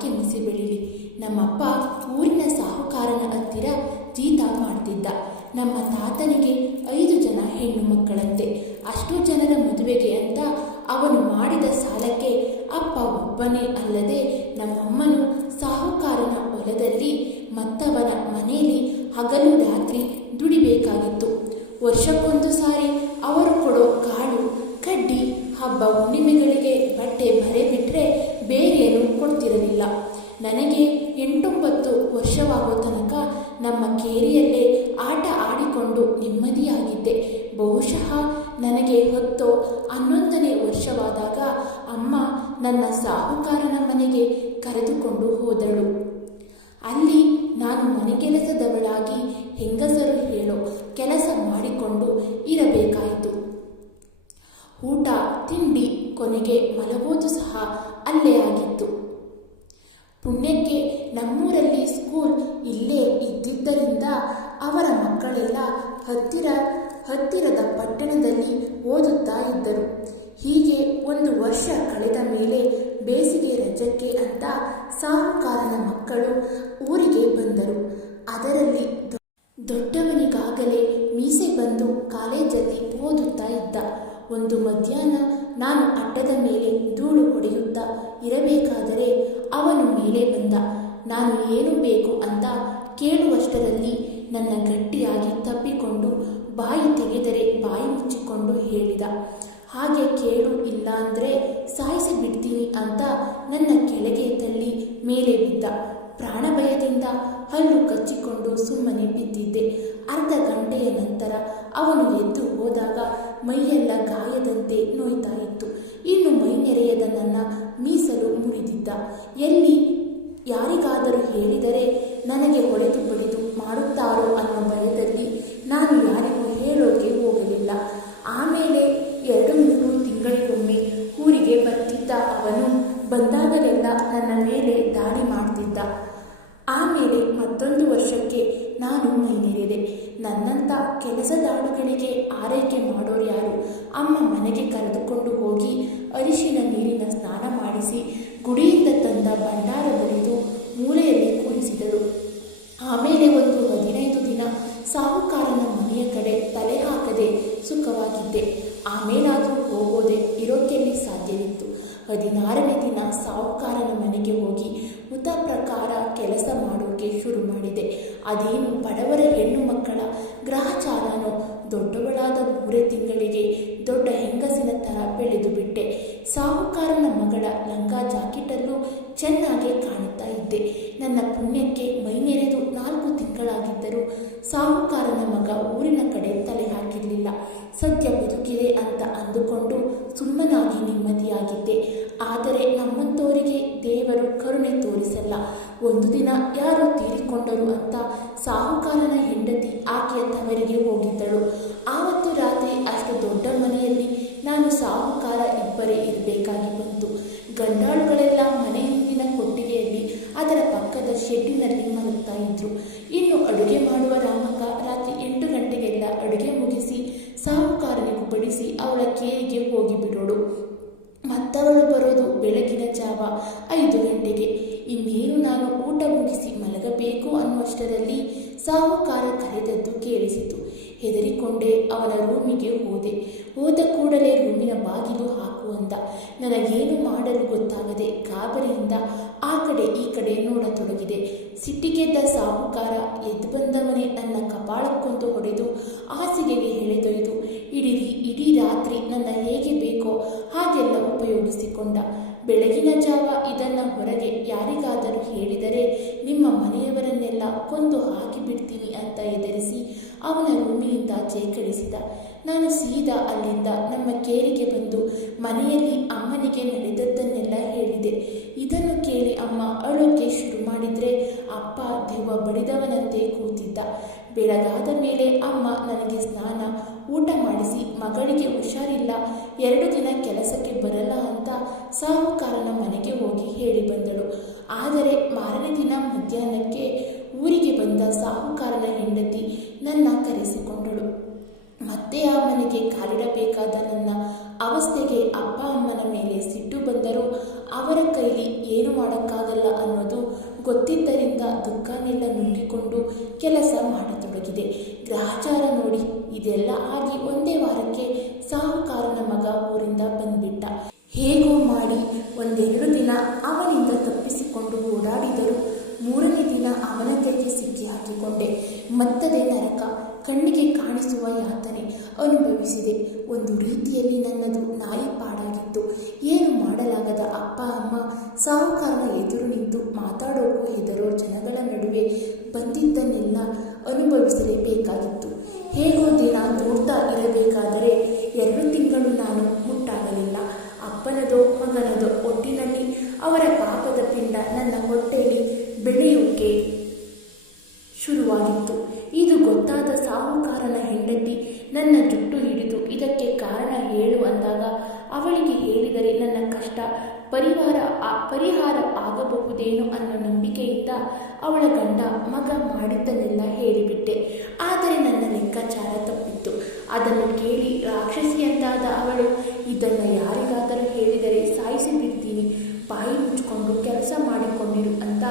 ಯಾಕೆನ್ನಿಸಿ ಬೆಳೀಲಿ. ನಮ್ಮಪ್ಪ ಊರಿನ ಸಾಹುಕಾರನ ಹತ್ತಿರ ಜೀತ ಮಾಡ್ತಿದ್ದ. ನಮ್ಮ ತಾತನಿಗೆ ಐದು ಜನ ಹೆಣ್ಣು ಮಕ್ಕಳಂತೆ. ಅಷ್ಟು ಜನರ ಮದುವೆಗೆ ಅಂತ ಅವನು ಮಾಡಿದ ಸಾಲಕ್ಕೆ ಅಪ್ಪ ಒಬ್ಬನೇ ಅಲ್ಲದೆ ನಮ್ಮಮ್ಮನು ಸಾಹುಕಾರನ ಹೊಲದಲ್ಲಿ ಮತ್ತವನ ಮನೆಯಲ್ಲಿ ಹಗಲು ರಾತ್ರಿ ದುಡಿಬೇಕಾಗಿತ್ತು. ವರ್ಷಕ್ಕೊಂದು ಸಾರಿ ಅವರು ಕೊಡೋ ಕಾಳು, ಕಡ್ಡಿ, ಹಬ್ಬ ಬಟ್ಟೆ ಬರೆ ಬಿಟ್ಟರೆ ಬೇರೇನು ಕೊಡ್ತಿರಲಿಲ್ಲ ನನಗೆ ಎಂಟೊಂಬತ್ತು ವರ್ಷವಾಗೋ ತನಕ ನಮ್ಮ ಕೇರಿಯಲ್ಲೇ ಆಟ ಆಡಿಕೊಂಡು ನೆಮ್ಮದಿಯಾಗಿದ್ದೆ. ಬಹುಶಃ ನನಗೆ ಹೊತ್ತು ಹನ್ನೊಂದನೇ ವರ್ಷವಾದಾಗ ಅಮ್ಮ ನನ್ನ ಸಾಹುಕಾರನ ಮನೆಗೆ ಕರೆದುಕೊಂಡು ಹೋದಳು. ಅಲ್ಲಿ ನಾನು ಮನೆಗೆಲಸದವಳಾಗಿ ಹೆಂಗಸರು ಹೇಳೋ ಕೆಲಸ ಮಾಡಿಕೊಂಡು ಇರಬೇಕಾಯಿತು. ಊಟ, ತಿಂಡಿ, ಕೊನೆಗೆ ಮಲಗೋದು ಪುಣ್ಯಕ್ಕೆ ನಮ್ಮೂರಲ್ಲಿ ಸ್ಕೂಲ್ ಇಲ್ಲೇ ಇದ್ದಿದ್ದರಿಂದ ಅವರ ಮಕ್ಕಳೆಲ್ಲ ಹತ್ತಿರ, ಹತ್ತಿರದ ಪಟ್ಟಣದಲ್ಲಿ ಓದುತ್ತಾ ಇದ್ದರು. ಹೀಗೆ ಒಂದು ವರ್ಷ ಕಳೆದ ಮೇಲೆ ಬೇಸಿಗೆ ರಜಕ್ಕೆ ಅಂತ ಸಾಹುಕಾರನ ಮಕ್ಕಳು ಊರಿಗೆ ಬಂದರು. ಅದರಲ್ಲಿ ದೊಡ್ಡವನಿಗಾಗಲೇ ಮೀಸೆ ಬಂದು ಕಾಲೇಜಲ್ಲಿ ಓದುತ್ತಾ ಇದ್ದ. ಒಂದು ಮಧ್ಯಾಹ್ನ ನಾನು ಅಡ್ಡದ ಮೇಲೆ ಧೂಳು ಹೊಡೆಯುತ್ತಾ ಇರಬೇಕಾದರೆ ಅವನು ಮೇಲೆ ಬಂದ. ನಾನು ಏನು ಬೇಕು ಅಂತ ಕೇಳುವಷ್ಟರಲ್ಲಿ ನನ್ನ ಗಟ್ಟಿಯಾಗಿ ತಪ್ಪಿಕೊಂಡು ಬಾಯಿ ತೆಗೆದರೆ ಬಾಯಿ ಮುಚ್ಚಿಕೊಂಡು ಹೇಳಿದ. ಹಾಗೆ ಕೇಳು ಇಲ್ಲ ಅಂದರೆ ಅಂತ ನನ್ನ ಕೆಳಗೆ ತಳ್ಳಿ ಮೇಲೆ ಬಿದ್ದ. ಪ್ರಾಣ ಭಯದಿಂದ ಹಲ್ಲು ಕಚ್ಚಿಕೊಂಡು ಸುಮ್ಮನೆ ಬಿದ್ದಿದ್ದೆ. ಅರ್ಧ ಗಂಟೆಯ ನಂತರ ಅವನು ಎದ್ದು ಹೋದಾಗ ಮೈಯೆಲ್ಲ ಗಾಯದಂತೆ ನೋಯ್ತಾ ಇತ್ತು. ಇನ್ನು ಮೈ ನೆರೆಯದ ನನ್ನ ಮೀಸಲು ಮುರಿದಿದ್ದ. ಎಲ್ಲಿ ಯಾರಿಗಾದರೂ ಹೇಳಿದರೆ ನನಗೆ ಹೊಡೆದು ಬಡಿದು ಮಾಡುತ್ತಾರೋ ಅನ್ನೋ ಭಯದಲ್ಲಿ ನಾನು ಯಾರಿಗೂ ಹೇಳೋಕೆ ಹೋಗಲಿಲ್ಲ ಆಮೇಲೆ ಎರಡು ಮೂರು ತಿಂಗಳಿಗೊಮ್ಮೆ ಊರಿಗೆ ಬರ್ತಿದ್ದ ಅವನು ಬಂದಾಗಲೆಲ್ಲ ನನ್ನ ಮೇಲೆ ದಾಳಿ ಮಾಡ್ತಿದ್ದ ಆಮೇಲೆ ಮತ್ತೊಂದು ವರ್ಷಕ್ಕೆ ನಾನು ಮೈನೆರೆದೆ ನನ್ನಂಥ ಕೆಲಸದಾಳುಗಳಿಗೆ ಆರೈಕೆ ಮಾಡೋರು ಯಾರು ಅಮ್ಮ ಮನೆಗೆ ಕರೆದುಕೊಂಡು ಹೋಗಿ ಅರಿಶಿನ ನೀರಿನ ಸ್ನಾನ ಮಾಡಿಸಿ ಗುಡಿಯಿಂದ ತಂದ ಭಂಡಾರ ಬಡಿದು ಮೂಲೆಯಲ್ಲಿ ಕೂರಿಸಿದರು ಆಮೇಲೆ ಒಂದು ಹದಿನೈದು ದಿನ ಸಾಹುಕಾರನ ಮನೆಯ ಕಡೆ ತಲೆ ಹಾಕದೆ ಸುಖವಾಗಿದ್ದೆ. ಆಮೇಲಾದರೂ ಹೋಗೋದೆ ಇರೋಕ್ಕೆಲ್ಲಿ ಸಾಧ್ಯವಿತ್ತು. ಹದಿನಾರನೇ ದಿನ ಸಾಹುಕಾರನ ಮನೆಗೆ ಹೋಗಿ ಹುತ ಪ್ರಕಾರ ಕೆಲಸ ಮಾಡೋಕೆ ಶುರು ಮಾಡಿದೆ. ಅದೇನು ಬಡವರ ಹೆಣ್ಣು ಮಕ್ಕಳ ಗ್ರಹಚಾರನೋ ದೊಡ್ಡವಳಾದ ಮೂರೇ ತಿಂಗಳಿಗೆ ದೊಡ್ಡ ಹೆಂಗಸಿನ ಥರ ಬೆಳೆದು ಬಿಟ್ಟೆ. ಸಾಹುಕಾರನ ಮಗಳ ಲಂಗ ಜಾಕೆಟಲ್ಲೂ ಚೆನ್ನಾಗಿ ಕಾಣುತ್ತಾ ಇದ್ದೆ. ನನ್ನ ಪುಣ್ಯಕ್ಕೆ ಮೈನೆರೆದು ನಾಲ್ಕು ತಿಂಗಳಾಗಿದ್ದರೂ ಸಾಹುಕಾರನ ಮಗ ಊರಿನ ಕಡೆ ತಲೆ ಹಾಕಿರಲಿಲ್ಲ. ಸದ್ಯ ಬದುಕಿದೆ ಅಂತ ಅಂದುಕೊಂಡು ಸುಮ್ಮನಾಗಿ ನೆಮ್ಮದಿಯಾಗಿದ್ದೆ. ಆದರೆ ನಮ್ಮಂಥವರಿಗೆ ದೇವರು ಕರುಣೆ ತೋರಿಸಲ್ಲ. ಒಂದು ದಿನ ಯಾರೋ ತೀರಿಕೊಂಡರು ಅಂತ ಸಾಹುಕಾರನ ಹೆಂಡತಿ ಆಕೆಯ ತವರಿಗೆ ಹೋಗಿದ್ದಳು ಬಡಿಸಿ ಅವಳ ಕೇರಿಗೆ ಹೋಗಿಬಿಡೋಳು ಮತ್ತವಳು ಬರೋದು ಬೆಳಗಿನ ಜಾವ, ಐದು ಗಂಟೆಗೆ. ಇನ್ನೇನು ನಾನು ಊಟ ಮುಗಿಸಿ ಮಲಗಬೇಕು ಅನ್ನುವಷ್ಟರಲ್ಲಿ ಸಾಹುಕಾರ ಕರೆದದ್ದು ಕೇಳಿಸಿತು. ಹೆದರಿಕೊಂಡೇ ಅವನ ರೂಮಿಗೆ ಹೋದೆ. ಹೋದ ಕೂಡಲೇ ರೂಮಿನ ಬಾಗಿಲು ಹಾಕು ಅಂದ. ನನಗೇನು ಮಾಡಲು ಗೊತ್ತಾಗದೆ ಗಾಬರಿಯಿಂದ ಆ ಕಡೆ ಈ ಕಡೆ ನೋಡತೊಡಗಿದೆ. ಸಿಟ್ಟಿಗೆದ್ದ ಸಾಹುಕಾರ ಎದ್ದು ಬಂದವನೇ ನನ್ನ ಕಪಾಳಕ್ಕೊಂದು ಹೊಡೆದು ಹಾಸಿಗೆಗೆ ಎಳೆದೊಯ್ದು. ಇಡೀ ಇಡೀ ರಾತ್ರಿ ನನ್ನ ಹೇಗೆ ಬೇಕೋ ಹಾಗೆಲ್ಲ ಉಪಯೋಗಿಸಿಕೊಂಡ. ಬೆಳಗಿನ ಜಾವ ಇದನ್ನು ಹೊರಗೆ ಯಾರಿಗಾದರೂ ಹೇಳಿದರೆ ನಿಮ್ಮ ಮನೆಯವರನ್ನೆಲ್ಲ ಕೊಂದು ಹಾಕಿಬಿಡ್ತೀನಿ ಅಂತ ಎದರಿಸಿ ಅವನ ರೂಮಿನಿಂದ ಚೇಕಳಿಸಿದ. ನಾನು ಸೀದಾ ಅಲ್ಲಿಂದ ನಮ್ಮ ಕೇರಿಗೆ ಬಂದು ಮನೆಯಲ್ಲಿ ಅಮ್ಮನಿಗೆ ನಡೆದದ್ದನ್ನೆಲ್ಲ ಹೇಳಿದೆ. ಇದನ್ನು ಕೇಳಿ ಅಮ್ಮ ಅಳೋಕೆ ಶುರು ಮಾಡಿದರೆ ಅಪ್ಪ ದೆವ್ವ ಬಡಿದವನಂತೆ ಕೂತಿದ್ದ. ಬೆಳಗಾದ ಮೇಲೆ ಅಮ್ಮ ನನಗೆ ಸ್ನಾನ, ಊಟ ಮಾಡಿಸಿ ಮಗಳಿಗೆ ಹುಷಾರಿಲ್ಲ, ಎರಡು ದಿನ ಕೆಲಸಕ್ಕೆ ಬರಲ್ಲ ಅಂತ ಸಾಹುಕಾರನ ಮನೆಗೆ ಹೋಗಿ ಹೇಳಿ ಬಂದಳು. ಆದರೆ ಮಾರನೇ ದಿನ ಮಧ್ಯಾಹ್ನಕ್ಕೆ ಊರಿಗೆ ಬಂದ ಸಾಹುಕಾರನ ಹೆಂಡತಿ ನನ್ನ ಕರೆಸಿಕೊಂಡಳು. ಮತ್ತೆ ಆ ಮನೆಗೆ ಕಾಲಿಡಬೇಕಾದ ನನ್ನ ಅವಸ್ಥೆಗೆ ಅಪ್ಪ ಅಮ್ಮನ ಮೇಲೆ ಸಿಟ್ಟು ಬಂದರೂ ಅವರ ಕೈಲಿ ಏನು ಮಾಡೋಕ್ಕಾಗಲ್ಲ ಅನ್ನೋದು ಗೊತ್ತಿದ್ದರಿಂದ ದುಃಖನೆಲ್ಲ ನುಂಗಿಕೊಂಡು ಕೆಲಸ ಮಾಡತೊಡಗಿದೆ. ಗ್ರಹಚಾರ ನೋಡಿ ಇದೆಲ್ಲ ಆಗಿ ಒಂದೇ ವಾರಕ್ಕೆ ಸಾಹುಕಾರನ ಮಗ ಊರಿಂದ ಬಂದ್ಬಿಟ್ಟ. ಹೇಗೋ ಮಾಡಿ ಒಂದೆರಡು ದಿನ ಅವನಿಂದ ತಪ್ಪಿಸಿಕೊಂಡು ಓಡಾಡಿದರು ಮೂರನೇ ದಿನ ಅವನ ಕೈಗೆ ಸಿಕ್ಕಿ ಹಾಕಿಕೊಂಡೆ. ಮತ್ತದೇ ನರಕ ಕಣ್ಣಿಗೆ ಕಾಣಿಸುವ ಯಾತನೆ ಅನುಭವಿಸಿದೆ. ಒಂದು ರೀತಿಯಲ್ಲಿ ನನ್ನದು ನಾಯಿ ಪಾಡಾಗಿತ್ತು ಏನು ಮಾಡಲಾಗದ ಅಪ್ಪ, ಅಮ್ಮ? ಸಾಹುಕಾರನ ಎದುರು ನಿಂತು ಮಾತಾಡೋಕ್ಕೂ ಹೆದರೋ ಜನಗಳ ನಡುವೆ ಬಂದಿದ್ದನ್ನೆಲ್ಲ ಅನುಭವಿಸಲೇಬೇಕಾಗಿತ್ತು. ಹೇಗೋ ದಿನ ನೋಡ್ತಾ ಇರಬೇಕಾದರೆ ಎರಡು ತಿಂಗಳು ನಾನು ಮುಟ್ಟಾಗಲಿಲ್ಲ. ಅಪ್ಪನದೋ ಮಗನದೋ ಒಟ್ಟಿನಲ್ಲಿ ಅವರ ಪಾಪದ ಪಿಂಡ ನನ್ನ ಹೊಟ್ಟೆಯಲ್ಲಿ ಬೆಳೆಯೋಕೆ ನನ್ನ ಜುಟ್ಟು ಹಿಡಿದು ಇದಕ್ಕೆ ಕಾರಣ ಹೇಳು ಅಂದಾಗ ಅವಳಿಗೆ ಹೇಳಿದರೆ ನನ್ನ ಕಷ್ಟ ಪರಿಹಾರ ಪರಿಹಾರ ಆಗಬಹುದೇನೋ ಅನ್ನೋ ನಂಬಿಕೆಯಿಂದ ಅವಳ ಗಂಡ ಮಗ ಮಾಡಿದ್ದನ್ನೆಲ್ಲ ಹೇಳಿಬಿಟ್ಟೆ. ಆದರೆ ನನ್ನ ಲೆಕ್ಕಾಚಾರ ತಪ್ಪಿತ್ತು. ಅದನ್ನು ಕೇಳಿ ರಾಕ್ಷಸಿಯಂತಾದ ಅವಳು, ಇದನ್ನು ಯಾರಿಗಾದರೂ ಹೇಳಿದರೆ ಸಾಯಿಸಿ ಬಿಡ್ತೀನಿ. ಬಾಯಿ ಮುಚ್ಚಿಕೊಂಡು ಕೆಲಸ ಮಾಡಿಕೊಂಡಿರು ಅಂತ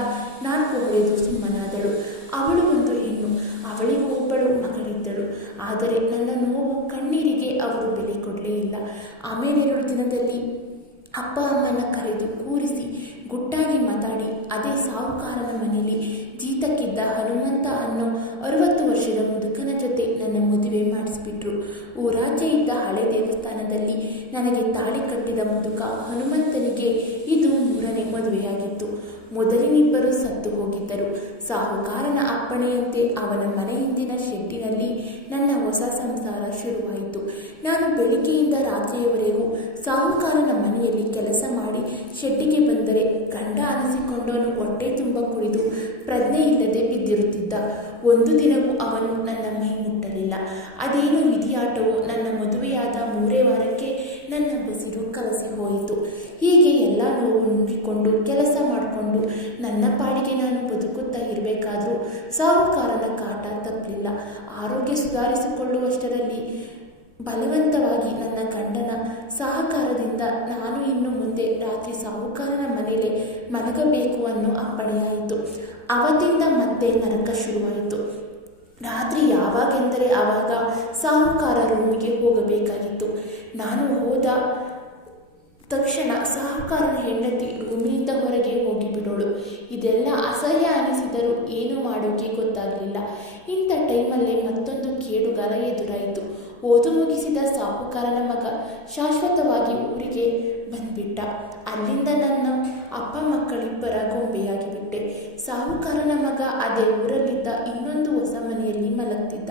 ನಾಲ್ಕು ಹೊಡೆದು ಸುಮ್ಮನಾದಳು ಅವಳು ಒಂದು ಹೆಣ್ಣು ಅವಳಿಗೂ ಒಬ್ಬಳು ಮಗಳಿದ್ದಳು ಆದರೆ ನನ್ನ ನೋವು ಕಣ್ಣೀರಿಗೆ ಅವರು ಬೆಲೆ ಕೊಡಲೇ ಇಲ್ಲ. ಆಮೇಲೆ ಎರಡು ದಿನದಲ್ಲಿ ಅಪ್ಪ ಅಮ್ಮನ ಕರೆದು ಕೂರಿಸಿ ಗುಟ್ಟಾಗಿ ಮಾತಾಡಿ, ಅದೇ ಸಾಹುಕಾರನ ಮನೆಯಲ್ಲಿ ಜೀತಕ್ಕಿದ್ದ ಹನುಮಂತ ಅನ್ನೋ ಅರವತ್ತು ವರ್ಷದ ಮುದುಕನ ಜೊತೆ ನನ್ನ ಮದುವೆ ಓ ಊರಾಚೆ ಇದ್ದ ಹಳೆ ದೇವಸ್ಥಾನದಲ್ಲಿ ನನಗೆ ತಾಳಿ ಕಟ್ಟಿದ ಮುದುಕ ಹನುಮಂತನಿಗೆ ಇದು ಮೂರನೇ ಮದುವೆಯಾಗಿತ್ತು. ಮೊದಲಿನಿಬ್ಬರು ಸತ್ತು ಹೋಗಿದ್ದರು. ಸಾಹುಕಾರನ ಅಪ್ಪಣೆಯಂತೆ ಅವನ ಮನೆ ಹಿಂದಿನ ಶೆಡ್ಡಿನಲ್ಲಿ ನನ್ನ ಹೊಸ ಸಂಸಾರ ಶುರುವಾಯಿತು. ನಾನು ಬೆಳಿಗ್ಗೆಯಿಂದ ರಾತ್ರಿಯವರೆಗೂ ಸಾಹುಕಾರನ ಮನೆಯಲ್ಲಿ ಕೆಲಸ ಮಾಡಿ ಶೆಟ್ಟಿಗೆ ಬಂದರೆ ಗಂಡ ಅನಿಸಿಕೊಂಡವನು ಹೊಟ್ಟೆ ತುಂಬ ಕುಡಿದು ಪ್ರಜ್ಞೆ ಇಲ್ಲದೆ ಬಿದ್ದಿರುತ್ತಿದ್ದ. ಒಂದು ದಿನವೂ ಅವನು ನನ್ನ ಮೈ ಮುಟ್ಟಲಿಲ್ಲ ಅದೇನು ವಿಧಿಯಾಟವು ನನ್ನ ಮದುವೆಯಾದ ಮೂರೇ ವಾರಕ್ಕೆ ನನ್ನ ಬಸಿರು ಕಲಸಿ ಹೋಯಿತು. ಹೀಗೆ ಎಲ್ಲ ನೋವು ಕೆಲಸ ಮಾಡಿಕೊಂಡು ನನ್ನ ಪಾಡಿಗೆ ನಾನು ಬದುಕುತ್ತಾ ಇರಬೇಕಾದ್ರೂ ಸಾಹುಕಾರನ ಕಾಟ ತಪ್ಪಲಿಲ್ಲ ಆರೋಗ್ಯ ಸುಧಾರಿಸಿಕೊಳ್ಳುವಷ್ಟರಲ್ಲಿ ಬಲವಂತವಾಗಿ ನನ್ನ ಗಂಡನ ಸಹಕಾರದಿಂದ ನಾನು ಇನ್ನು ಮುಂದೆ ರಾತ್ರಿ ಸಾಹುಕಾರನ ಮನೆಯಲ್ಲಿ ಮಲಗಬೇಕು ಅನ್ನೋ ಅಪ್ಪಣೆಯಾಯಿತು. ಅವತ್ತಿಂದ ಮತ್ತೆ ನರಕ ಶುರುವಾಯಿತು. ರಾತ್ರಿ ಯಾವಾಗೆಂದರೆ ಆವಾಗ ಸಾಹುಕಾರ ರೂಮಿಗೆ ಹೋಗಬೇಕಾಗಿತ್ತು. ನಾನು ಹೋದ ತಕ್ಷಣ ಸಾಹುಕಾರನ ಹೆಂಡತಿ ರೂಮಿನಿಂದ ಹೊರಗೆ ಹೋಗಿಬಿಡೋಳು. ಇದೆಲ್ಲ ಅಸಹ್ಯ ಅನಿಸಿದರೂ ಏನು ಮಾಡೋಕೆ ಗೊತ್ತಾಗಲಿಲ್ಲ. ಇಂಥ ಟೈಮಲ್ಲೇ ಮತ್ತೊಂದು ಕೇಡುಗಾಲ ಎದುರಾಯಿತು. ಓದು ಮುಗಿಸಿದ ಸಾಹುಕಾರನ ಮಗ ಶಾಶ್ವತವಾಗಿ ಊರಿಗೆ ಬಂದ್ಬಿಟ್ಟ. ಅಲ್ಲಿಂದ ನನ್ನ ಅಪ್ಪ ಮಕ್ಕಳಿಬ್ಬರ ಗೊಂಬೆಯಾಗಿಬಿಟ್ಟೆ. ಸಾಹುಕಾರನ ಮಗ ಅದೇ ಊರಲ್ಲಿದ್ದ ಇನ್ನೊಂದು ಹೊಸ ಮನೆಯಲ್ಲಿ ಮಲಗ್ತಿದ್ದ.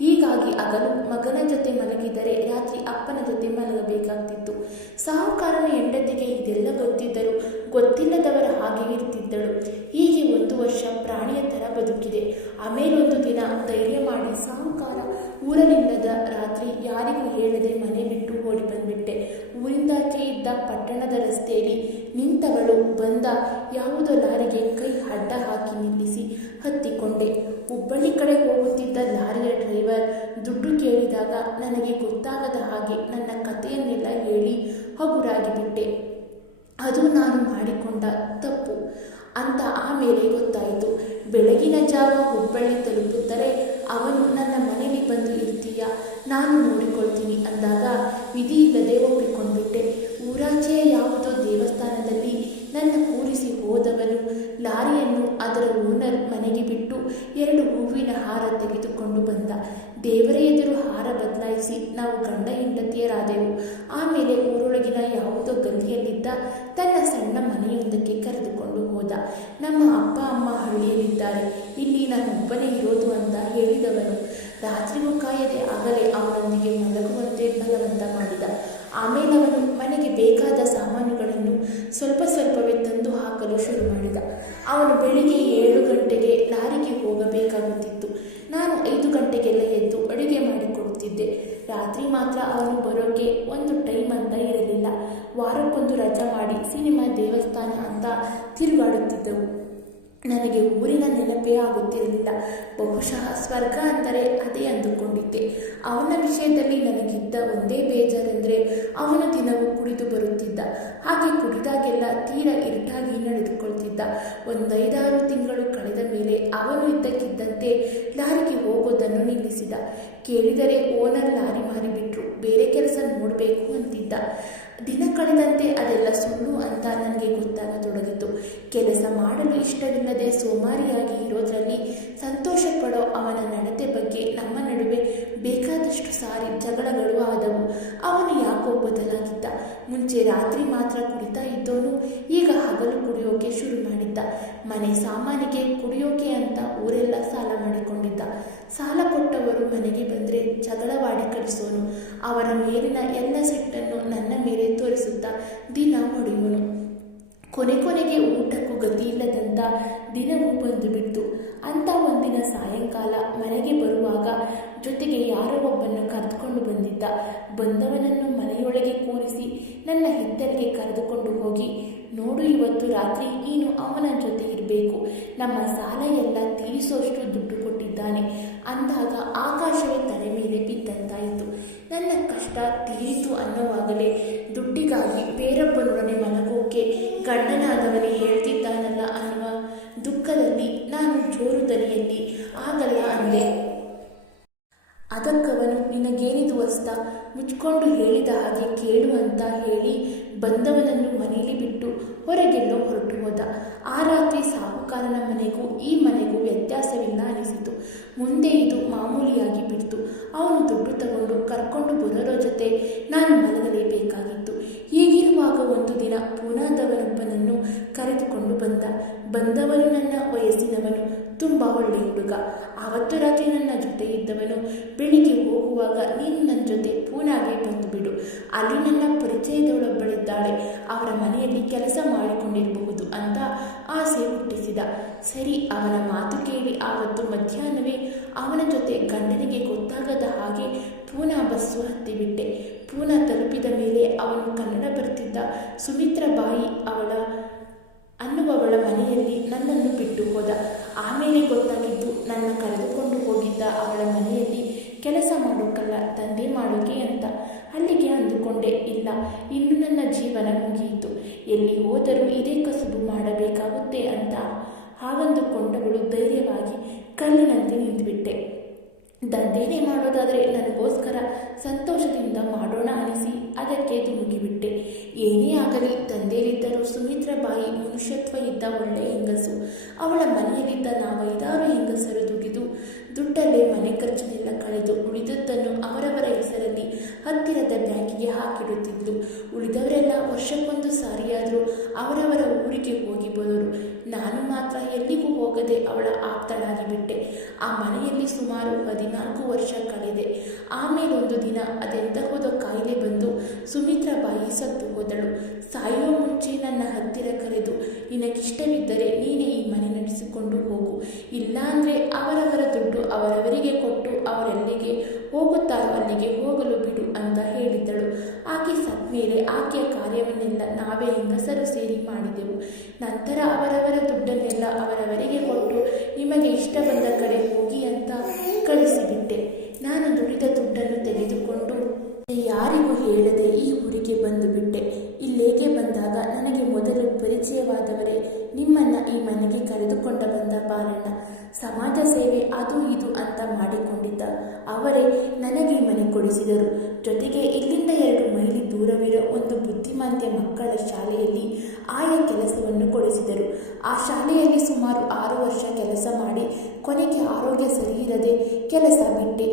ಹೀಗಾಗಿ ಹಗಲು ಮಗನ ಜೊತೆ ಮಲಗಿದರೆ ರಾತ್ರಿ ಅಪ್ಪನ ಜೊತೆ ಮಲಗಬೇಕಾಗ್ತಿತ್ತು. ಸಾಹುಕಾರನ ಹೆಂಡತಿಗೆ ಇದೆಲ್ಲ ಗೊತ್ತಿದ್ದರೂ ಗೊತ್ತಿಲ್ಲದವರ ಹಾಗೆ ಇರ್ತಿದ್ದಳು. ಹೀಗೆ ಒಂದು ವರ್ಷ ಪ್ರಾಣಿಯ ಥರ ಬದುಕಿದೆ. ಆಮೇಲೊಂದು ದಿನ ಧೈರ್ಯ ಮಾಡಿ ಸಾಹುಕಾರ ಊರಲ್ಲಿಲ್ಲದ ರಾತ್ರಿ ಯಾರಿಗೂ ಹೇಳದೆ ಮನೆ ಬಿಟ್ಟು ಓಡಿ ಬಂದ್ಬಿಟ್ಟೆ ಊರಿಂದಾಚೆ ಇದ್ದ ಪಟ್ಟಣದ ರಸ್ತೆಯಲ್ಲಿ ನಿಂತವಳು ಬಂದ ಯಾವುದೋ ಲಾರಿಗೆ ಕೈ ಅಡ್ಡ ಹಾಕಿ ನಿಲ್ಲಿಸಿ ಹತ್ತಿಕೊಂಡೆ. ಹುಬ್ಬಳ್ಳಿ ಕಡೆ ಹೋಗುತ್ತಿದ್ದ ಲಾರಿಯ ಡ್ರೈವರ್ ದುಡ್ಡು ಕೇಳಿದಾಗ ನನಗೆ ಗೊತ್ತಾಗದ ಹಾಗೆ ನನ್ನ ಕಥೆಯನ್ನೆಲ್ಲ ಹೇಳಿ ಹಗುರಾಗಿಬಿಟ್ಟೆ. ಅದು ನಾನು ಮಾಡಿಕೊಂಡ ತಪ್ಪು. ಅಂತ ಆಮೇಲೆ ಗೊತ್ತಾಯಿತು. ಬೆಳಗಿನ ಜಾವ ಹುಬ್ಬಳ್ಳಿ ತಲುಪುತ್ತರೆ ಅವನು ನನ್ನ ಮನೆಯಲ್ಲಿ ಬಂದು ಇರ್ತೀಯ? ನಾನು ನೋಡಿಕೊಳ್ತೀನಿ ಅಂದಾಗ ವಿಧಿ ಇಲ್ಲದೆ ಒಪ್ಪಿಕೊಂಡ್ಬಿಟ್ಟೆ ಊರಾಚೆಯ ಯಾವುದೋ ದೇವಸ್ಥಾನದಲ್ಲಿ ನನ್ನ ಕೂರಿಸಿ ಹೋದವನು ಲಾರಿಯನ್ನು ಅದರ ಓನರ್ ಮನೆಗೆ ಬಿಟ್ಟು ಎರಡು ಹೂವಿನ ಹಾರ ತೆಗೆದುಕೊಂಡು ಬಂದ. ದೇವರ ಎದುರು ಹಾರ ಬದಲಾಯಿಸಿ ನಾವು ಗಂಡ ಹೆಂಡತಿಯರಾದೆವು. ಆಮೇಲೆ ಊರೊಳಗಿನ ಯಾವುದೋ ಗಲ್ಲಿಯಲ್ಲಿದ್ದ ತನ್ನ ಸಣ್ಣ ಮನೆಯೊಂದಕ್ಕೆ ಕರೆದುಕೊಂಡು ಹೋದ. ನಮ್ಮ ಅಪ್ಪ ಅಮ್ಮ ಹಳ್ಳಿಯಲ್ಲಿದ್ದಾರೆ. ಇಲ್ಲಿ ನಾನೊಬ್ಬನೇ ಇರೋದು ಅಂತ ಹೇಳಿದವನು. ರಾತ್ರಿಗೂ ಕಾಯದೆ ಆಗಲೇ ಅವನೊಂದಿಗೆ ಮಲಗುವಂತೆ ಬಲವಂತ ಮಾಡಿದ. ಆಮೇಲೆ ಅವನು ಮನೆಗೆ ಸ್ವಲ್ಪ ಸ್ವಲ್ಪವೇ ತಂದು ಹಾಕಲು ಶುರು ಮಾಡಿದ. ಅವನು ಬೆಳಿಗ್ಗೆ ಏಳು ಗಂಟೆಗೆ ಲಾರಿಗೆ ಹೋಗಬೇಕಾಗುತ್ತಿತ್ತು. ನಾನು ಐದು ಗಂಟೆಗೆಲ್ಲ ಎದ್ದು ಅಡುಗೆ ಮಾಡಿಕೊಡುತ್ತಿದ್ದೆ. ರಾತ್ರಿ ಮಾತ್ರ ಅವನು ಬರೋಕ್ಕೆ ಒಂದು ಟೈಮ್ ಅಂತ ಇರಲಿಲ್ಲ. ವಾರಕ್ಕೊಂದು ರಜಾ ಮಾಡಿ ಸಿನಿಮಾ ದೇವಸ್ಥಾನ ಅಂತ ತಿರುಗಾಡುತ್ತಿದ್ದೆವು. ನನಗೆ ಊರಿನ ನೆನಪೇ ಆಗುತ್ತಿರಲಿಲ್ಲ. ಬಹುಶಃ ಸ್ವರ್ಗ ಅಂದರೆ ಅದೇ ಅಂದುಕೊಂಡಿದ್ದೆ. ಅವನ ವಿಷಯದಲ್ಲಿ ನನಗಿದ್ದ ಒಂದೇ ಬೇಜಾರೆಂದರೆ ಅವನ ದಿನವೂ ಕುಡಿದು ಬರುತ್ತಿದ್ದ. ಹಾಗೆ ಕುಡಿದಾಗೆಲ್ಲ ತೀರ ಇರಿಟಾಗಿ ನಡೆದುಕೊಳ್ತಿದ್ದ. ಒಂದೈದಾರು ತಿಂಗಳು ಕಳೆದ ಮೇಲೆ ಅವನು ಇದ್ದಕ್ಕಿದ್ದಂತೆ ಲಾರಿಗೆ ಹೋಗೋದನ್ನು ನಿಲ್ಲಿಸಿದ. ಕೇಳಿದರೆ ಓನರ್ ಲಾರಿ ಮಾರಿಬಿಟ್ರು. ಬೇರೆ ಕೆಲಸ ನೋಡಬೇಕು ಅಂತಿದ್ದ. ದಿನ ಕಳೆದಂತೆ ಅದೆಲ್ಲ ಸುಳ್ಳು ಅಂತ ನನಗೆ ಗೊತ್ತಾಗತೊಡಗಿತು. ಕೆಲಸ ಮಾಡಲು ಇಷ್ಟವಿಲ್ಲದೆ ಸೋಮಾರಿಯಾಗಿ ಇರೋದರಲ್ಲಿ ಸಂತೋಷ ಪಡೋ ಅವನ ನಡತೆ ಬಗ್ಗೆ ನಮ್ಮ ನಡುವೆ ಬೇಕಾದಷ್ಟು ಸಾರಿ ಜಗಳಗಳು ಆದವು. ಅವನು ಯಾಕೋ ಬದಲಾಗಿದ್ದ. ಮುಂಚೆ ರಾತ್ರಿ ಮಾತ್ರ ಕುಡಿತಾ ಇದ್ದವನು ಈಗ ಹಗಲು ಕುಡಿಯೋಕೆ ಶುರು ಮಾಡಿದ್ದ. ಮನೆ ಸಾಮಾನಿಗೆ ಕುಡಿಯೋಕೆ ಅಂತ ಊರೆಲ್ಲ ಸಾಲ ಮಾಡಿಕೊಂಡಿದ್ದ. ಸಾಲ ಕೊಟ್ಟವರು ಮನೆಗೆ ಬಂದರೆ ಜಗಳವಾಡಿ ಕಳಿಸೋನು. ಅವರ ಮೇಲಿನ ಎಲ್ಲ ತೋರಿಸುತ್ತಾ ದಿನ ಹೊಡೆಯುವನು. ಕೊನೆ ಕೊನೆಗೆ ಊಟಕ್ಕೂ ಗತಿ ಇಲ್ಲದಂತ ದಿನವೂ ಬಂದು ಬಿಡ್ತು ಅಂತ ಒಂದಿನ ಸಾಯಂಕಾಲ ಮನೆಗೆ ಬರುವಾಗ ಜೊತೆಗೆ ಯಾರೋ ಒಬ್ಬನ್ನು ಕರೆದುಕೊಂಡು ಬಂದಿದ್ದ. ಬಂದವನನ್ನು ಮನೆಯೊಳಗೆ ಕೂರಿಸಿ ನನ್ನ ಹಿತ್ತಲಿಗೆ ಕರೆದುಕೊಂಡು ಹೋಗಿ, ನೋಡು, ಇವತ್ತು ರಾತ್ರಿ ನೀನು ಅವನ ಜೊತೆ ಇರಬೇಕು. ನಮ್ಮ ಸಾಲ ಎಲ್ಲ ತೀರಿಸೋಷ್ಟು ದುಡ್ಡು ಕೊಟ್ಟಿದ್ದಾನೆ ಅಂದಾಗ ಆಕಾಶವೇ ತಲೆ ಮೇಲೆ ಬಿದ್ದಂತಾಯಿತು. ನನ್ನ ಕಷ್ಟ ತೀರಿತು ಅನ್ನೋವಾಗಲೇ ದುಡ್ಡಿಗಾಗಿ ಬೇರೊಬ್ಬನೊಡನೆ ಮಲಗೋಕೆ ಗಂಡನಾದವನೇ ಹೇಳ್ತಿದ್ದಾನಲ್ಲ ಅನ್ನುವ ದುಃಖದಲ್ಲಿ ನಾನು ಜೋರು ದನಿಯಲ್ಲಿ ಆಗಲ್ಲ ಅಂದೆ. ಅದಕ್ಕವನು ನಿನಗೇನಿದು ವಸ್ತ? ಮುಚ್ಕೊಂಡು ಹೇಳಿದ ಹಾಗೆ ಕೇಳು ಅಂತ ಹೇಳಿ ಬಂದವನನ್ನು ಮನೆಯಲ್ಲಿ ಬಿಟ್ಟು ಹೊರಗೆಲ್ಲೋ ಹೊರಟು ಹೋದ. ಆ ರಾತ್ರಿ ಸಾಹುಕಾರನ ಮನೆಗೂ ಈ ಮನೆಗೂ ವ್ಯತ್ಯಾಸವಿಲ್ಲ. ಮುಂದೆ ಇದು ಮಾಮೂಲಿಯಾಗಿ ಬಿಡ್ತು. ಅವನು ದುಡ್ಡು ತಗೊಂಡು ಕರ್ಕೊಂಡು ಬರೋರ ಜೊತೆ ನಾನು ಮಲಗಲೇಬೇಕಾಗಿತ್ತು. ಹೀಗಿರುವಾಗ ಒಂದು ದಿನ ಪುನಾದವನೊಬ್ಬನನ್ನು ಕರೆದುಕೊಂಡು ಬಂದ. ಬಂದವನು ನನ್ನ ವಯಸ್ಸಿನವನು. ತುಂಬ ಒಳ್ಳೆಯ ಹುಡುಗ. ಆವತ್ತು ರಾತ್ರಿ ನನ್ನ ಜೊತೆ ಇದ್ದವನು. ಬೆಳಿಗ್ಗೆ ಹೋಗುವಾಗ ನೀನು ನನ್ನ ಜೊತೆ ಪೂನಾಗೆ ಬಂದು ಬಿಡು ಅಲ್ಲಿ ನನ್ನ ಪರಿಚಯದವಳೊಬ್ಬಳಿದ್ದಾಳೆ. ಅವರ ಮನೆಯಲ್ಲಿ ಕೆಲಸ ಮಾಡಿಕೊಂಡಿರಬಹುದು ಅಂತ ಆಸೆ ಹುಟ್ಟಿಸಿದ. ಸರಿ, ಅವನ ಮಾತು ಕೇಳಿ ಆವತ್ತು ಮಧ್ಯಾಹ್ನವೇ ಅವನ ಜೊತೆ ಗಂಡನಿಗೆ ಗೊತ್ತಾಗದ ಹಾಗೆ ಪೂನಾ ಬಸ್ಸು ಹತ್ತಿಬಿಟ್ಟೆ ಪೂನಾ ತಲುಪಿದ ಮೇಲೆ ಅವನು ಕನ್ನಡ ಬರ್ತಿದ್ದ ಸುಮಿತ್ರ ಬಾಯಿ ಅವಳ ಅನ್ನುವವಳ ಮನೆಯಲ್ಲಿ ನನ್ನನ್ನು ಬಿಟ್ಟು ಹೋದ. ಆಮೇಲೆ ಗೊತ್ತಾಗಿದ್ದು ನನ್ನ ಕರೆದುಕೊಂಡು ಹೋಗಿದ್ದ ಅವಳ ಮನೆಯಲ್ಲಿ ಕೆಲಸ ಮಾಡೋಕ್ಕಲ್ಲ ತಂದೆ ಮಾಡೋಕೆ ಅಂತ. ಅಲ್ಲಿಗೆ ಅಂದುಕೊಂಡೆ, ಇಲ್ಲ, ಇನ್ನು ನನ್ನ ಜೀವನ ಮುಗಿಯಿತು. ಎಲ್ಲಿ ಹೋದರೂ ಇದೇ ಕಸುಬು ಮಾಡಬೇಕಾಗುತ್ತೆ ಅಂತ ಹಾಗಂದುಕೊಂಡವಳು ಧೈರ್ಯವಾಗಿ ಕಲ್ಲಿನಂತೆ ನಿಂತುಬಿಟ್ಟೆ. ದಂಧೆನೇ ಮಾಡೋದಾದರೆ ನನಗೋಸ್ಕರ ಸಂತೋಷದಿಂದ ಮಾಡೋಣ ಅನಿಸಿ, ಅದಕ್ಕೆ ತಂದೆಯಲ್ಲಿದ್ದರೂ ಸುಮಿತ್ರ ಬಾಯಿ ಮನುಷ್ಯತ್ವ ಇದ್ದ ಒಳ್ಳೆ ಹೆಂಗಸು. ಅವಳ ಮನೆಯಲ್ಲಿದ್ದ ನಾವೈದಾರು ಹೆಂಗಸರು ದುಡಿದು, ದುಡ್ಡಲ್ಲೇ ಮನೆ ಖರ್ಚನ್ನೆಲ್ಲ ಕಳೆದು ಉಳಿದದ್ದನ್ನು ಅವರವರ ಹೆಸರಲ್ಲಿ ಹತ್ತಿರದ ಬ್ಯಾಂಕಿಗೆ ಹಾಕಿಡುತ್ತಿದ್ಲು. ಉಳಿದವರೆಲ್ಲ ವರ್ಷಕ್ಕೊಂದು ಸಾರಿಯಾದರೂ ಅವರವರ ಊರಿಗೆ ಹೋಗಿ ಬರೋರು. ನಾನು ಮಾತ್ರ ಎಲ್ಲಿಗೂ ಹೋಗದೆ ಅವಳ ಆಪ್ತಳಾಗಿ ಬಿಟ್ಟೆ. ಆ ಮನೆಯಲ್ಲಿ ಸುಮಾರು ಹದಿನಾಲ್ಕು ವರ್ಷ ಕಳೆದೆ. ಆಮೇಲೊಂದು ದಿನ ಅದೆಂತಹೋದ ಕಾಯಿಲೆ ಬಂದು ಸುಮಿತ್ರ ಬಾಯಿ ಸತ್ತು ಹೋದಳು. ಮುಂಚೆ ನನ್ನ ಹತ್ತಿರ ಕರೆದು, ನಿನಗಿಷ್ಟವಿದ್ದರೆ ನೀನೇ ಈ ಮನೆ ನಡೆಸಿಕೊಂಡು ಹೋಗು. ಇಲ್ಲಾಂದರೆ ಅವರವರ ದುಡ್ಡು ಅವರವರಿಗೆ ಕೊಟ್ಟು ಅವರೆಲ್ಲಿಗೆ ಹೋಗುತ್ತಾರೋ ಅಲ್ಲಿಗೆ ಹೋಗಲು ಬಿಡು ಅಂತ ಹೇಳಿದ್ದಳು. ಆಕೆ ಸತ್ಮೇಲೆ ಆಕೆಯ ಕಾರ್ಯವನ್ನೆಲ್ಲ ನಾವೇ ಹೆಂಗಸರು ಸೇರಿ ಮಾಡಿದೆವು. ನಂತರ ಅವರವರ ದುಡ್ಡನ್ನೆಲ್ಲ ಅವರವರಿಗೆ ಕೊಟ್ಟು, ನಿಮಗೆ ಇಷ್ಟ ಬಂದ ಕಡೆ ಹೋಗಿ ಅಂತ ಕಳಿಸಿಬಿಟ್ಟೆ. ನಾನು ದುಡಿದ ದುಡ್ಡನ್ನು ತೆಗೆದುಕೊಂಡು, ಯಾರಿಗೂ ಹೇಳದೆ ಈ ಊರಿಗೆ ಬಂದು ಬಿಟ್ಟೆ. ಇಲ್ಲೇಗೆ ಬಂದಾಗ ನನಗೆ ಮೊದಲು ಪರಿಚಯವಾದವರೇ, ನಿಮ್ಮನ್ನ ಈ ಮನೆಗೆ ಕರೆದುಕೊಂಡ ಬಂದ ಬಾರಣ್ಣ. ಸಮಾಜ ಸೇವೆ ಅದು ಇದು ಅಂತ ಮಾಡಿಕೊಂಡಿದ್ದ. ಅವರೇ ನನಗೆ ಮನೆ ಕೊಡಿಸಿದರು. ಜೊತೆಗೆ ಇಲ್ಲಿಂದ ಎರಡು ಮೈಲಿ ದೂರವಿರೋ ಒಂದು ಬುದ್ಧಿಮಾಂತ್ಯ ಮಕ್ಕಳ ಶಾಲೆಯಲ್ಲಿ ಆಯಾ ಕೆಲಸವನ್ನು ಕೊಡಿಸಿದರು. ಆ ಶಾಲೆಯಲ್ಲಿ ಸುಮಾರು ಆರು ವರ್ಷ ಕೆಲಸ ಮಾಡಿ, ಕೊನೆಗೆ ಆರೋಗ್ಯ ಸರಿಯಿರದೆ ಕೆಲಸ ಬಿಟ್ಟೆ.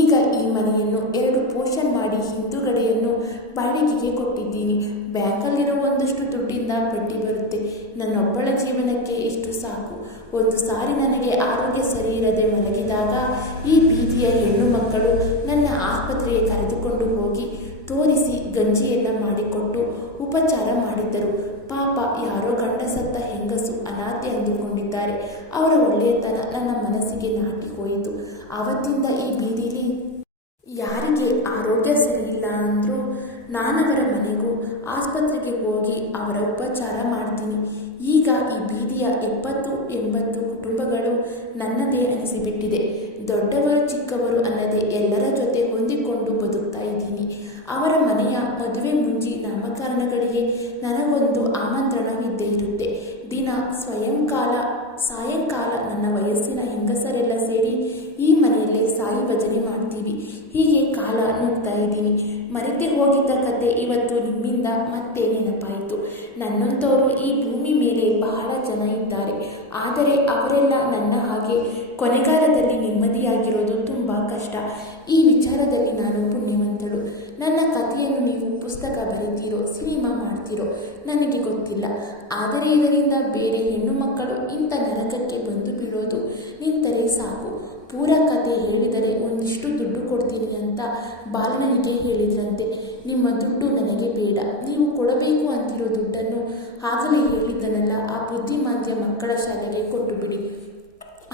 ಈಗ ಈ ಮನೆಯನ್ನು ಎರಡು ಪೋಷನ್ ಮಾಡಿ ಹಿಂದುಗಡೆಯನ್ನು ಬಾಡಿಗೆಗೆ ಕೊಟ್ಟಿದ್ದೀನಿ. ಬ್ಯಾಂಕಲ್ಲಿರೋ ಒಂದಷ್ಟು ದುಡ್ಡಿಂದ ಬಡ್ಡಿ ಬರುತ್ತೆ. ನನ್ನೊಬ್ಬಳ ಜೀವನಕ್ಕೆ ಇಷ್ಟು ಸಾಕು. ಒಂದು ಸಾರಿ ನನಗೆ ಆರೋಗ್ಯ ಸರಿಯಿರದೆ ಮಲಗಿದಾಗ ಈ ಬೀದಿಯ ಹೆಣ್ಣು ಮಕ್ಕಳು ನನ್ನ ಆಸ್ಪತ್ರೆಗೆ ಕರೆದುಕೊಂಡು ಹೋಗಿ ತೋರಿಸಿ ಗಂಜಿಯನ್ನು ಮಾಡಿಕೊಟ್ಟು ಉಪಚಾರ ಮಾಡಿದ್ದರು. ಪಾಪ ಯಾರೋ ಗಂಡ ಸತ್ತ ಹೆಂಗಸು ಅನಾಥೆ ಅಂದುಕೊಂಡಿದ್ದಾರೆ. ಅವರ ಒಳ್ಳೆಯತನ ನನ್ನ ಮನಸ್ಸಿಗೆ ನಾಟಿ ಹೋಯಿತು. ಆವತ್ತಿಂದ ಈ ಬೀದಿಲಿ ಯಾರಿಗೆ ಆರೋಗ್ಯ ಸರಿಯಿಲ್ಲ ಅಂದರೂ ನಾನವರ ಮನೆಗೂ ಆಸ್ಪತ್ರೆಗೆ ಹೋಗಿ ಅವರ ಉಪಚಾರ ಮಾಡ್ತೀನಿ. ಈಗ ಈ ಬೀದಿಯ ಎಪ್ಪತ್ತು ಎಂಬತ್ತು ಕುಟುಂಬಗಳು ನನ್ನದೇ ಅನಿಸಿಬಿಟ್ಟಿದೆ. ದೊಡ್ಡವರು ಚಿಕ್ಕವರು ಅನ್ನದೇ ಎಲ್ಲರ ಜೊತೆ ಹೊಂದಿಕೊಂಡು ಬದುಕ್ತಾ ಇದ್ದೀನಿ. ಅವರ ಮನೆಯ ಮದುವೆ ಮುಂಜಿ ನಾಮಕರಣಗಳಿಗೆ ನನಗೊಂದು ಆಮಂತ್ರಣವಿದ್ದೇ ಇರುತ್ತೆ. ದಿನ ಸ್ವಯಂಕಾಲ, ಸಾಯಂಕಾಲ ನನ್ನ ವಯಸ್ಸಿನ ಹೆಂಗಸರೆಲ್ಲ ಸೇರಿ ಈ ಮನೆಯಲ್ಲೇ ಸಾಯಿ ಭಜನೆ ಮಾಡ್ತೀವಿ ಹೀಗೆ ಕಾಲ ನುಗ್ತಾ ಇದ್ದೀನಿ. ಮರೆತೆ ಹೋಗಿದ್ದ ಕತೆ ಇವತ್ತು ನಿಮ್ಮಿಂದ ಮತ್ತೆ ನೆನಪಾಯಿತು. ನನ್ನಂಥವರು ಈ ಭೂಮಿ ಮೇಲೆ ಬಹಳ ಜನ ಇದ್ದಾರೆ. ಆದರೆ ಅವರೆಲ್ಲ ನನ್ನ ಹಾಗೆ ಕೊನೆಗಾಲದಲ್ಲಿ ನೆಮ್ಮದಿಯಾಗಿರೋದು ತುಂಬ ಕಷ್ಟ. ಈ ವಿಚಾರದಲ್ಲಿ ನಾನು ಪುಣ್ಯವಂತಳು. ನನ್ನ ಕಥೆಯನ್ನು ನೀವು ಪುಸ್ತಕ ಬರೀತೀರೋ ಸಿನಿಮಾ ಮಾಡ್ತೀರೋ ನನಗೆ ಗೊತ್ತಿಲ್ಲ. ಆದರೆ ಇದರಿಂದ ಬೇರೆ ಹೆಣ್ಣು ಮಕ್ಕಳು ಇಂಥ ನರಕಕ್ಕೆ ಬಂದು ಬೀಳೋದು ನಿಂತರೆ ಸಾಕು. ಪೂರ ಕತೆ ಹೇಳಿದರೆ ಒಂದಿಷ್ಟು ದುಡ್ಡು ಕೊಡ್ತೀನಿ ಅಂತ ಬಾಲನಿಗೆ ಹೇಳಿದ್ರಂತೆ. ನಿಮ್ಮ ದುಡ್ಡು ನನಗೆ ಬೇಡ. ನೀವು ಕೊಡಬೇಕು ಅಂತಿರೋ ದುಡ್ಡನ್ನು ಆಗಲೇ ಹೇಳಿದ್ದನಲ್ಲ. ಆ ಬುದ್ಧಿಮಾಂದ್ಯ ಮಕ್ಕಳ ಶಾಲೆಗೆ ಕೊಟ್ಟು ಬಿಡಿ.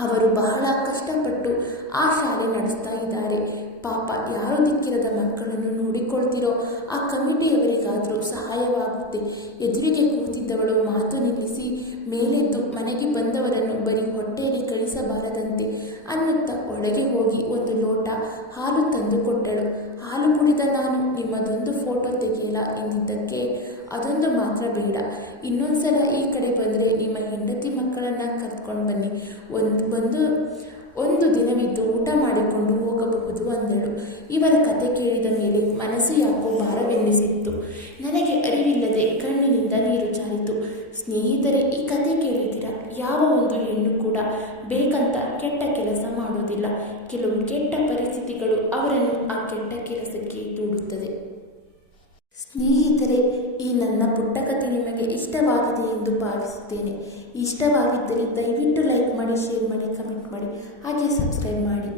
ಅವರು ಬಹಳ ಕಷ್ಟಪಟ್ಟು ಆ ಶಾಲೆ ನಡೆಸ್ತಾ ಇದ್ದಾರೆ. ಪಾಪ ಯಾರು ದಿಕ್ಕಿರದ ಮಕ್ಕಳನ್ನು ನೋಡಿಕೊಳ್ತಿರೋ ಆ ಕಮಿಟಿಯವರಿಗಾದರೂ ಸಹಾಯವಾಗುತ್ತೆ. ಎದುರಿಗೆ ಕೂತಿದ್ದವಳು ಮಾತು ನಿಲ್ಲಿಸಿ ಮೇಲೆದ್ದು ಮನೆಗೆ ಬಂದವರನ್ನು ಬರೀ ಹೊಟ್ಟೆಯಲ್ಲಿ ಕಳಿಸಬಾರದಂತೆ ಅನ್ನುತ್ತಾ ಒಳಗೆ ಹೋಗಿ ಒಂದು ಲೋಟ ಹಾಲು ತಂದು ಕೊಟ್ಟಳು. ಹಾಲು ಕುಡಿದ ನಾನು ನಿಮ್ಮದೊಂದು ಫೋಟೋ ತೆಗೆಯಲ್ಲ ಎಂದಿದ್ದಕ್ಕೆ ಅದೊಂದು ಮಾತ್ರ ಬೇಡ. ಇನ್ನೊಂದ್ಸಲ ಈ ಕಡೆ ಬಂದರೆ ನಿಮ್ಮ ಹೆಂಡತಿ ಮಕ್ಕಳನ್ನು ಕರ್ಕೊಂಡು ಬನ್ನಿ. ಒಂದು ಬಂದು ಒಂದು ದಿನವಿದ್ದು ಊಟ ಮಾಡಿಕೊಂಡು ಹೋಗಬಹುದು ಅಂದಳು. ಇವರ ಕತೆ ಕೇಳಿದ ಮೇಲೆ ಮನಸ್ಸು ಯಾಕೋ ಭಾರವೆನ್ನಿಸಿತ್ತು. ನನಗೆ ಅರಿವಿಲ್ಲದೆ ಕಣ್ಣಿನಿಂದ ನೀರು ಜಾರಿತು ಸ್ನೇಹಿತರೆ, ಈ ಕತೆ ಕೇಳಿದಿರ ಯಾವ ಒಂದು ಹೆಣ್ಣು ಕೂಡ ಬೇಕಂತ ಕೆಟ್ಟ ಕೆಲಸ ಮಾಡೋದಿಲ್ಲ ಕೆಲವು ಕೆಟ್ಟ ಪರಿಸ್ಥಿತಿಗಳು ಅವರನ್ನು ಆ ಕೆಟ್ಟ ಕೆಲಸಕ್ಕೆ ದೂಡುತ್ತದೆ. ಸ್ನೇಹಿತರೆ, ಈ ನನ್ನ ಪುಟ್ಟ ಕಥೆ ನಿಮಗೆ ಇಷ್ಟವಾಗಿದೆ ಎಂದು ಭಾವಿಸುತ್ತೇನೆ. ಇಷ್ಟವಾಗಿದ್ದರೆ ದಯವಿಟ್ಟು ಲೈಕ್ ಮಾಡಿ, ಶೇರ್ ಮಾಡಿ, ಕಮೆಂಟ್ ಮಾಡಿ. ಹಾಗೆ ಸಬ್ಸ್ಕ್ರೈಬ್ ಮಾಡಿ.